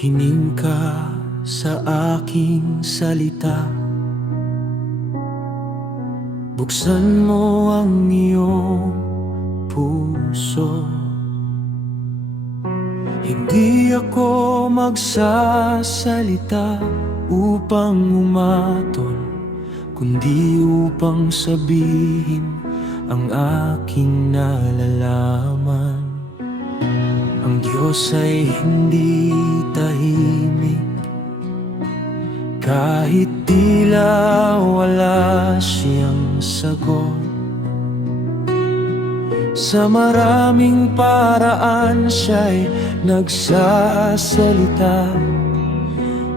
Makinig ka sa aking salita. Buksan mo ang iyong puso. Hindi ako magsasalita upang umatol, kundi upang sabihin ang aking nalalaman. Ang Diyos ay hindi tahimik, kahit tila wala siyang sagot. Sa maraming paraan siya'y nagsasalita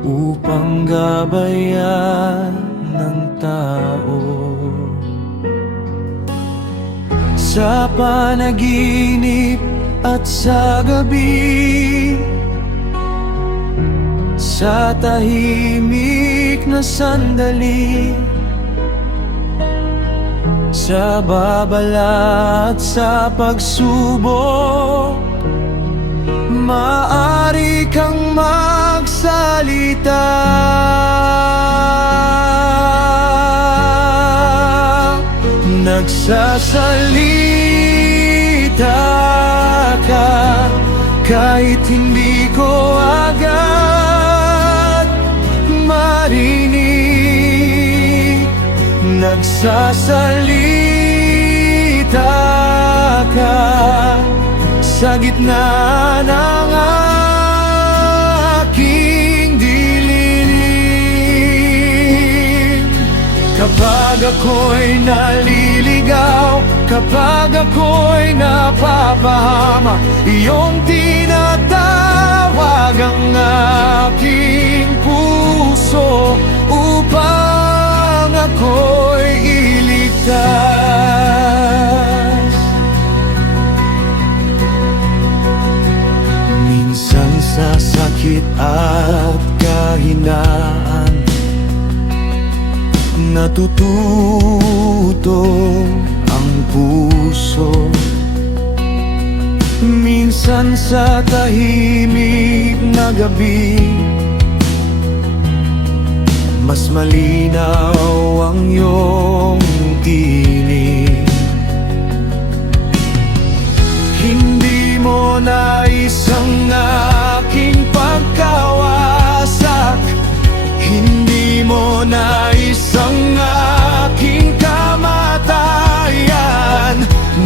upang gabayan ng tao. Sa panaginip at sa gabi, sa tahimik na sandali, sa babala at sa pagsubok, maaari kang magsalita. Nagsasalita ka kahit hindi ko agad marinig. Nagsasalita ka sa gitna ng aking dilim. Kapag ako'y naliligaw, kapag ako'y napapahamak, iyong tinatawag ang aking puso upang ako'y iligtas. Minsan sa sakit at kahinaan, natututo ang puso. Minsan sa tahimik na gabi, mas malinaw ang iyong tinig. Hindi mo nais ang aking pagkawasak, hindi mo nais ang aking kamatayan.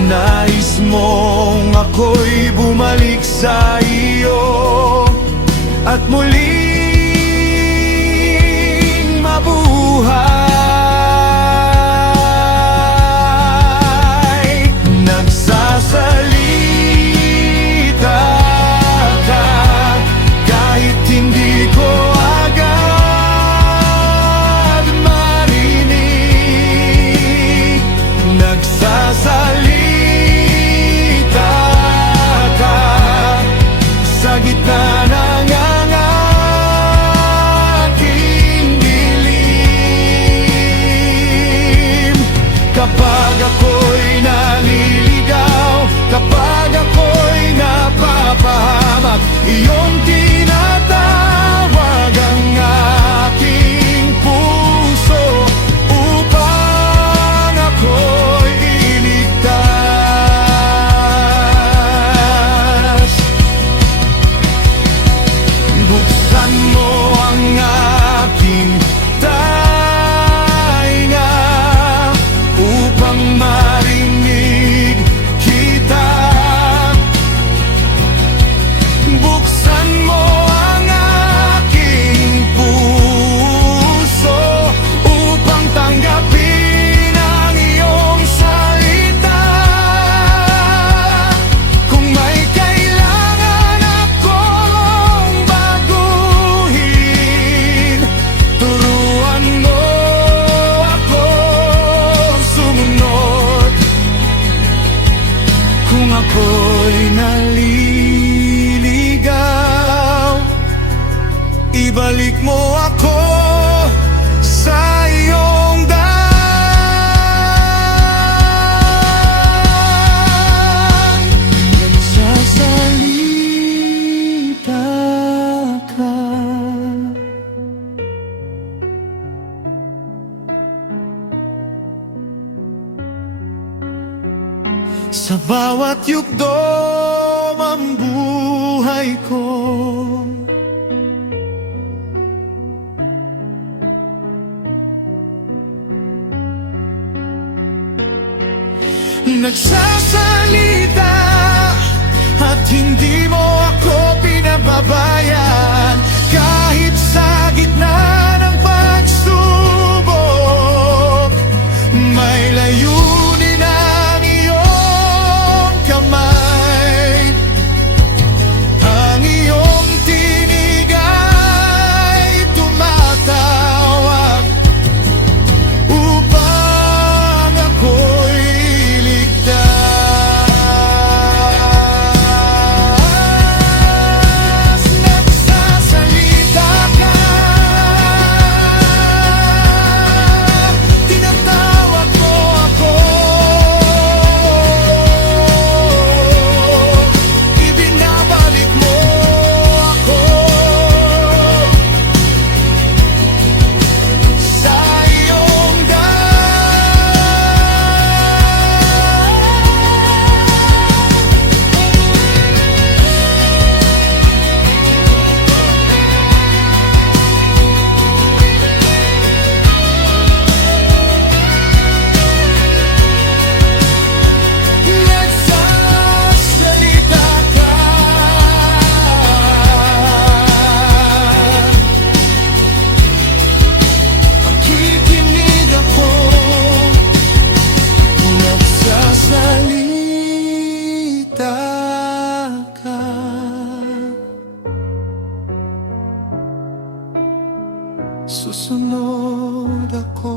Nais mong ako'y bumalik sa iyo at muling mabuhay. Nagsasalita ka kahit hindi ko agad marinig. Nagsasalita ka sa gitna ng aking dilim. Kapag ako'y naliligaw, kapag ako'y napapahamak, iyong tinatawag ang aking puso upang ako'y iligtas. Buksan mo ang aking tainga upang marinig kita. Buksan mo ang aking puso upang tanggapin ang iyong salita. Kung may kailangan akong baguhin, turuan mo akong sumunod. Kung ako'y naliligaw, ibalik mo ako sa iyong daan. Nagsasalita ka Sa bawat yugdom ang buhay ko. Nagsasalita at hindi mo ako pinababayan. Kahit sa gitna ng pagsubok, may layunin ang iyong kamay. Ang iyong tinig ay tumatawag upang ako'y ligtas. Nagsasalita ka, tinatawag mo ako, ibinabalik mo ako sa iyong nagsasalita ka. Nakikinig ako, nagsasalita ka. Susunod ako.